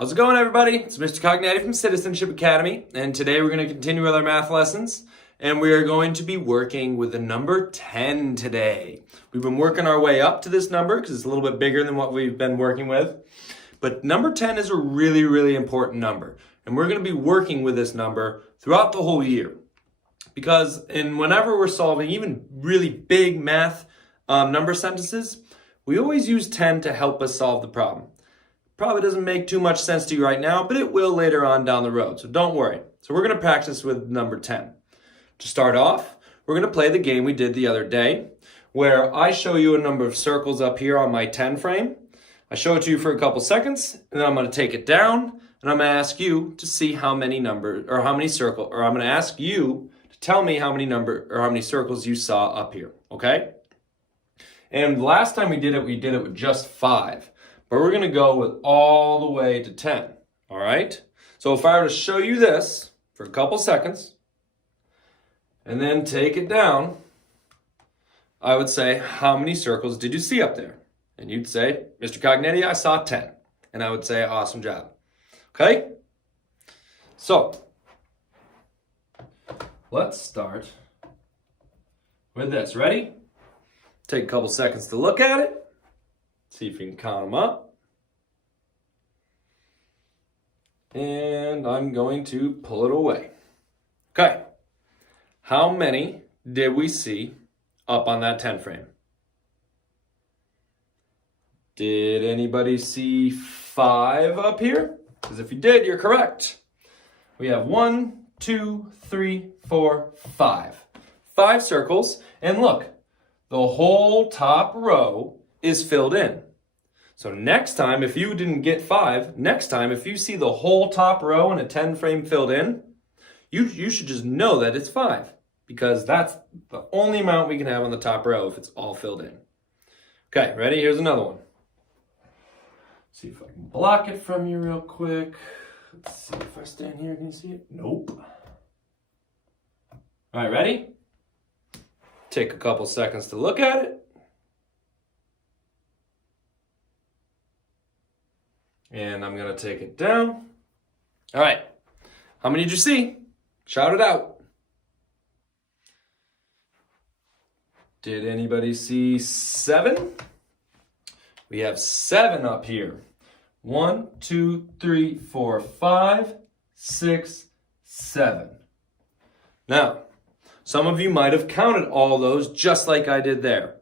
How's it going, everybody? It's Mr. Cognetti from Citizenship Academy, and today we're going to continue with our math lessons, and we are going to be working with the number 10 today. We've been working our way up to this number because it's a little bit bigger than what we've been working with, but number 10 is a really, really important number, and we're going to be working with this number throughout the whole year because whenever we're solving even really big math number sentences, we always use 10 to help us solve the problem. Probably doesn't make too much sense to you right now, but it will later on down the road, so don't worry. So we're going to practice with number 10. To start off, we're going to play the game we did the other day, where I show you a number of circles up here on my 10 frame. I show it to you for a couple seconds, and then I'm going to take it down, and I'm going to ask you to see how many numbers, or how many circles, or I'm going to ask you to tell me how many circles you saw up here, okay? And last time we did it with just 5. But we're going to go with all the way to 10, all right? So if I were to show you this for a couple seconds and then take it down, I would say, how many circles did you see up there? And you'd say, Mr. Cognetti, I saw 10. And I would say, awesome job. Okay? So let's start with this. Ready? Take a couple seconds to look at it. See if you can count them up. And I'm going to pull it away. Okay. How many did we see up on that 10 frame? Did anybody see 5 up here? Because if you did, you're correct. We have 1, 2, 3, 4, 5. 5 circles. And look, the whole top row is filled in. So next time, if you didn't get 5, next time, if you see the whole top row in a 10 frame filled in, you should just know that it's 5 because that's the only amount we can have on the top row if it's all filled in. Okay, ready? Here's another one. See if I can block it from you real quick. Let's see if I stand here, can you see it? Nope. All right, ready? Take a couple seconds to look at it. And I'm going to take it down. All right. How many did you see? Shout it out. Did anybody see 7? We have 7 up here. 1, 2, 3, 4, 5, 6, 7. Now, some of you might have counted all those just like I did there.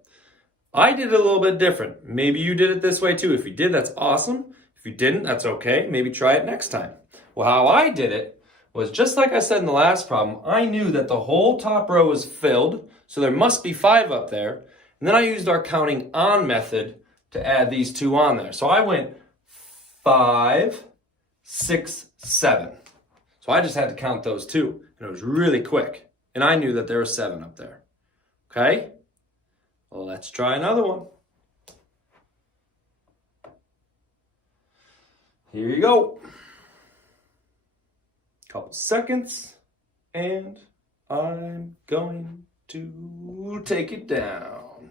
I did it a little bit different. Maybe you did it this way too. If you did, that's awesome. If you didn't, that's okay. Maybe try it next time. Well, how I did it was just like I said in the last problem. I knew that the whole top row was filled, so there must be 5 up there. And then I used our counting on method to add these 2 on there. So I went 5, 6, 7. So I just had to count those 2, and it was really quick. And I knew that there were 7 up there. Okay? Well, let's try another one. Here you go. Couple seconds, and I'm going to take it down.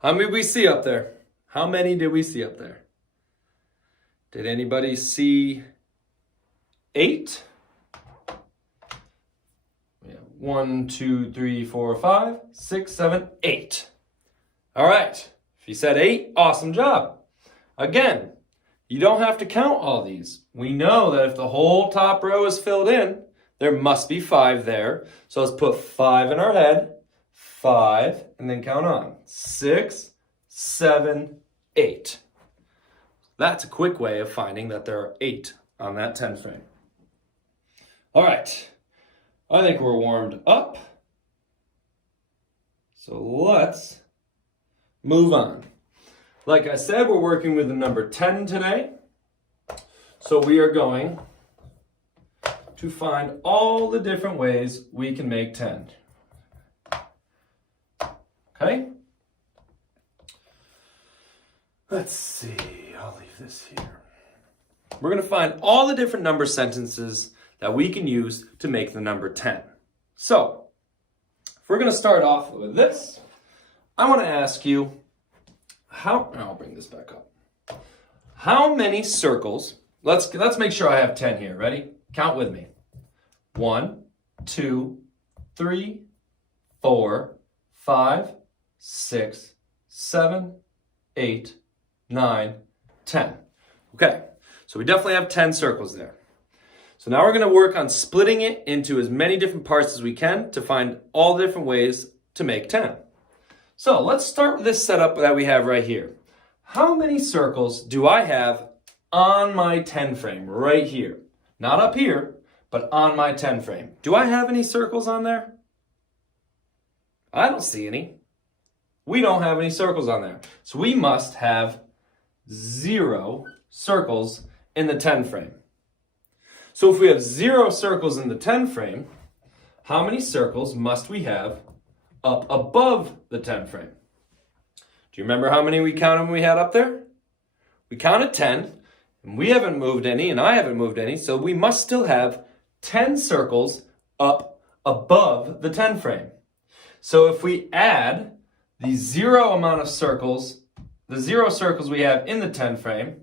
How many did we see up there? How many did we see up there? Did anybody see 8? We have 1, 2, 3, 4, 5, 6, 7, 8. All right. If you said 8, awesome job. Again, you don't have to count all these. We know that if the whole top row is filled in, there must be 5 there. So let's put 5 in our head, 5, and then count on. 6, 7, 8. That's a quick way of finding that there are 8 on that 10 frame. All right, I think we're warmed up. So let's move on. Like I said, we're working with the number 10 today. So we are going to find all the different ways we can make 10. Okay? Let's see, I'll leave this here. We're going to find all the different number sentences that we can use to make the number 10. So, if we're going to start off with this, I want to ask you, I'll bring this back up. How many circles let's make sure I have 10 here. Ready? Count with me. 1, 2, 3, 4, 5, 6, 7, 8, 9, 10. Okay, so we definitely have 10 circles there. So now we're going to work on splitting it into as many different parts as we can to find all the different ways to make 10. So let's start with this setup that we have right here. How many circles do I have on my 10 frame right here? Not up here, but on my 10 frame. Do I have any circles on there? I don't see any. We don't have any circles on there. So we must have 0 circles in the 10 frame. So if we have 0 circles in the 10 frame, how many circles must we have up above the 10 frame? Do you remember how many we counted when we had up there? We counted 10, and we haven't moved any, and I haven't moved any, so we must still have 10 circles up above the 10 frame. So if we add the 0 amount of circles, the 0 circles we have in the 10 frame,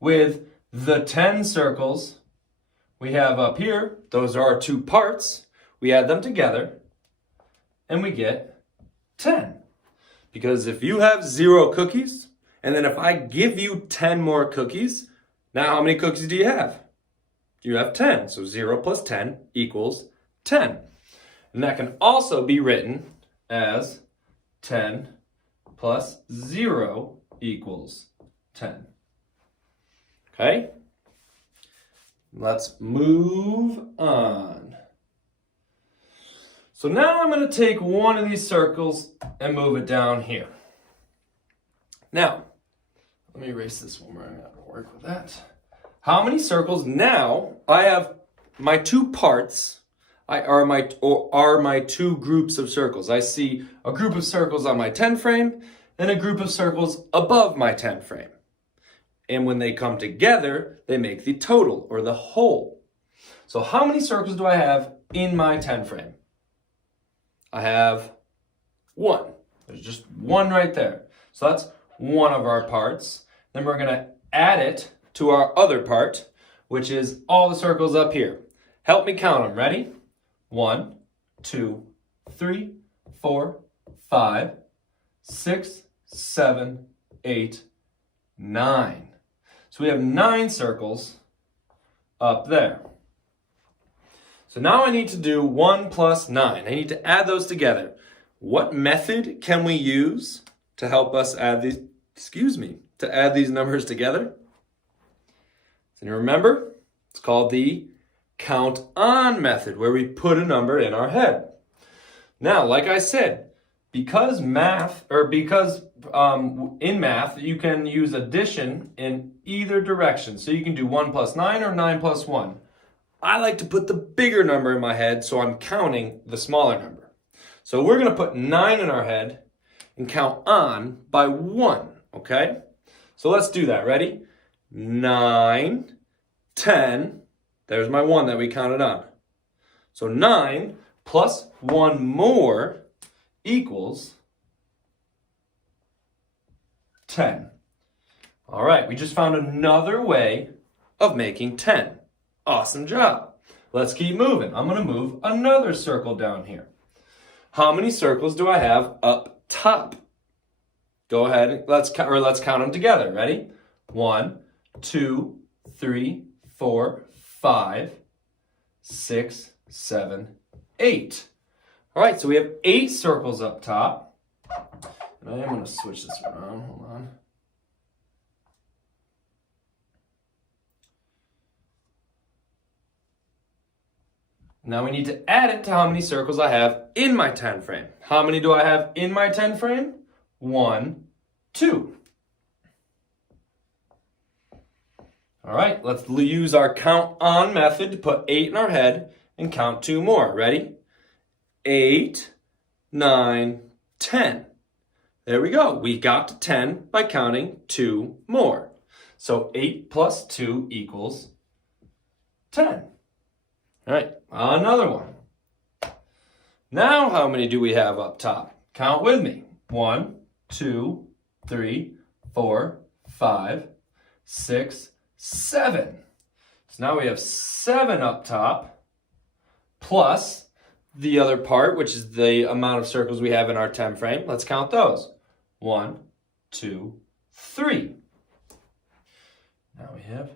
with the 10 circles we have up here, those are our 2 parts, we add them together, and we get 10. Because if you have 0 cookies, and then if I give you 10 more cookies, now how many cookies do you have? You have 10. So 0 plus 10 equals 10. And that can also be written as 10 plus 0 equals 10. Okay? Let's move on. So now I'm going to take one of these circles and move it down here. Now, let me erase this one. We're going to have to work with that. How many circles? Now I have my 2 parts are my 2 groups of circles. I see a group of circles on my 10 frame and a group of circles above my 10 frame. And when they come together, they make the total or the whole. So how many circles do I have in my 10 frame? I have 1. There's just 1 right there. So that's one of our parts. Then we're going to add it to our other part, which is all the circles up here. Help me count them. Ready? 1, 2, 3, 4, 5, 6, 7, 8, 9. So we have 9 circles up there. So now I need to do 1 plus 9. I need to add those together. What method can we use to help us add these, to add these numbers together? So you remember, it's called the count on method, where we put a number in our head. Now, like I said, because in math, you can use addition in either direction. So you can do 1 plus 9 or 9 plus 1. I like to put the bigger number in my head, so I'm counting the smaller number. So we're going to put 9 in our head and count on by 1, okay? So let's do that. Ready? 9, 10. There's my 1 that we counted on. So 9 plus 1 more equals 10. All right, we just found another way of making 10. Awesome job. Let's keep moving. I'm going to move another circle down here. How many circles do I have up top? Go ahead, let's count them together. Ready? 1, 2, 3, 4, 5, 6, 7, 8. All right, so we have 8 circles up top. And I am going to switch this around. Hold on. Now we need to add it to how many circles I have in my 10 frame. How many do I have in my 10 frame? 1, 2. All right, let's use our count on method to put 8 in our head and count 2 more. Ready? 8, 9, 10. There we go. We got to 10 by counting 2 more. So 8 plus 2 equals 10. All right, another one. Now how many do we have up top? Count with me. 1, 2, 3, 4, 5, 6, 7. So now we have 7 up top, plus the other part, which is the amount of circles we have in our 10 frame. Let's count those. 1, 2, 3. Now we have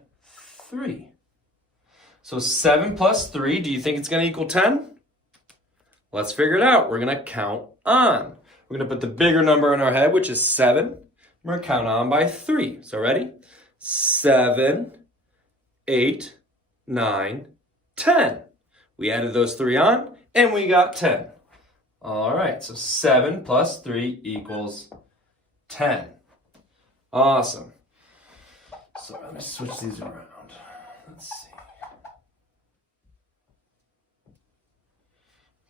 3. So 7 plus 3, do you think it's going to equal 10? Let's figure it out. We're going to count on. We're going to put the bigger number in our head, which is 7. We're going to count on by 3. So ready? 7, 8, 9, 10. We added those 3 on, and we got 10. All right, so 7 plus 3 equals 10. Awesome. So let me switch these around. Let's see.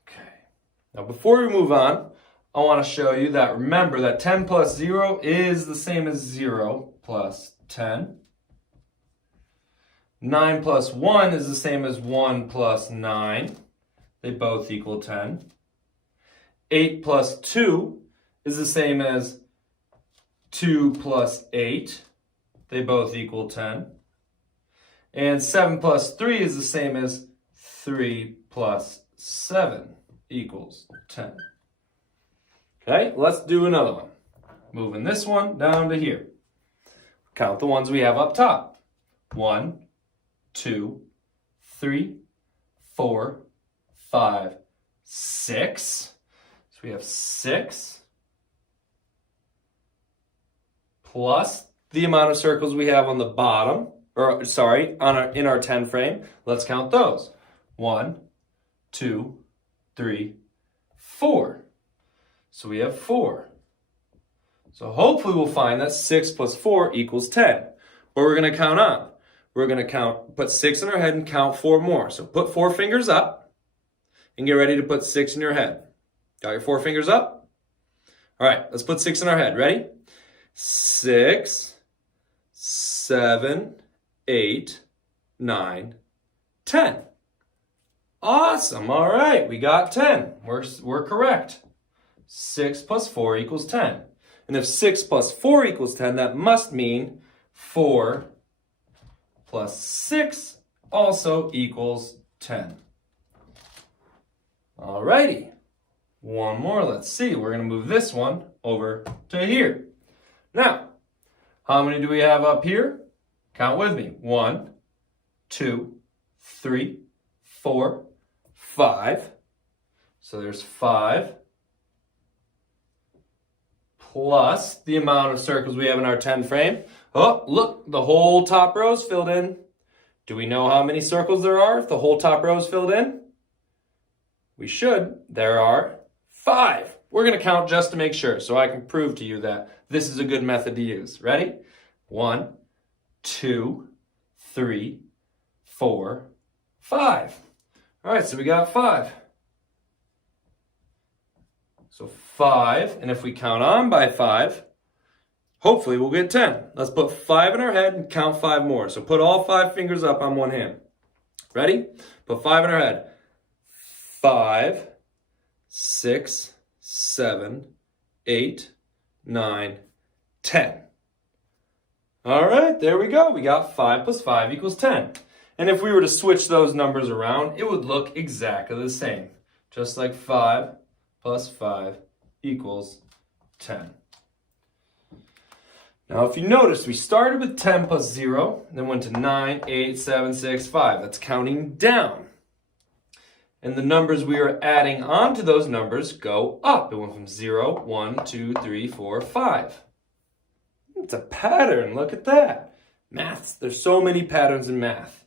Okay. Now before we move on, I want to show you that, remember that 10 plus 0 is the same as 0 plus 10. 9 plus 1 is the same as 1 plus 9. They both equal 10. 8 plus 2 is the same as 2 plus 8. They both equal 10. And 7 plus 3 is the same as 3 plus 7 equals 10. Okay, let's do another one. Moving this one down to here. Count the ones we have up top. 1, 2, 3, 4, 5, 6. So we have 6 plus the amount of circles we have on the bottom, or sorry, in our 10 frame. Let's count those. 1, 2, 3, 4. So we have 4. So hopefully we'll find that 6 plus 4 equals 10. But we're going to count on. We're going to put 6 in our head and count 4 more. So put 4 fingers up and get ready to put 6 in your head. Got your 4 fingers up? All right, let's put 6 in our head. Ready? 6, 7, 8, 9, 10. Awesome. All right, we got 10. We're correct. 6 plus 4 equals 10. And if 6 plus 4 equals 10, that must mean 4 plus 6 also equals 10. All righty. One more. Let's see. We're going to move this one over to here. Now, how many do we have up here? Count with me. 1, 2, 3, 4, 5. So there's 5. Plus the amount of circles we have in our 10 frame. Oh, look, the whole top row is filled in. Do we know how many circles there are if the whole top row is filled in? We should. There are 5. We're going to count just to make sure, so I can prove to you that this is a good method to use. Ready? 1, 2, 3, 4, 5. All right, so we got 5. So 5, and if we count on by 5, hopefully we'll get 10. Let's put 5 in our head and count 5 more. So put all 5 fingers up on one hand. Ready? Put 5 in our head. 5, 6, 7, 8, 9, 10. All right, there we go. We got 5 plus 5 equals 10. And if we were to switch those numbers around, it would look exactly the same. Just like 5 plus 5 equals 10. Now, if you notice, we started with 10 plus 0, then went to 9, 8, 7, 6, 5. That's counting down. And the numbers we are adding onto those numbers go up. It went from 0, 1, 2, 3, 4, 5. It's a pattern. Look at that. Maths. There's so many patterns in math.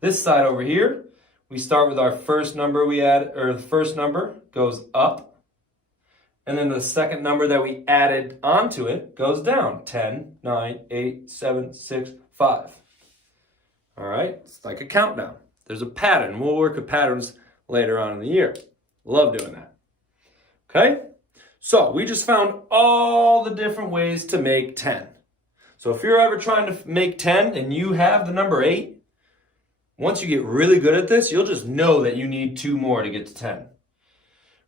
This side over here, we start with our first number we add, or the first number goes up. And then the second number that we added onto it goes down. 10, 9, 8, 7, 6, 5. All right? It's like a countdown. There's a pattern. We'll work with patterns later on in the year. Love doing that. Okay? So we just found all the different ways to make 10. So if you're ever trying to make 10 and you have the number 8, once you get really good at this, you'll just know that you need 2 more to get to 10.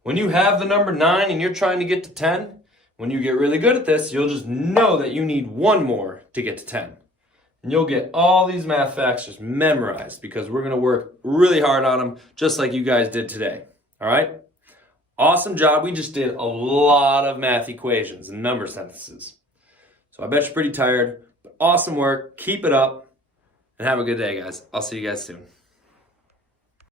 When you have the number 9 and you're trying to get to 10, when you get really good at this, you'll just know that you need 1 more to get to 10. And you'll get all these math facts just memorized because we're going to work really hard on them just like you guys did today. All right? Awesome job. We just did a lot of math equations and number sentences. So I bet you're pretty tired, but awesome work. Keep it up and have a good day, guys. I'll see you guys soon.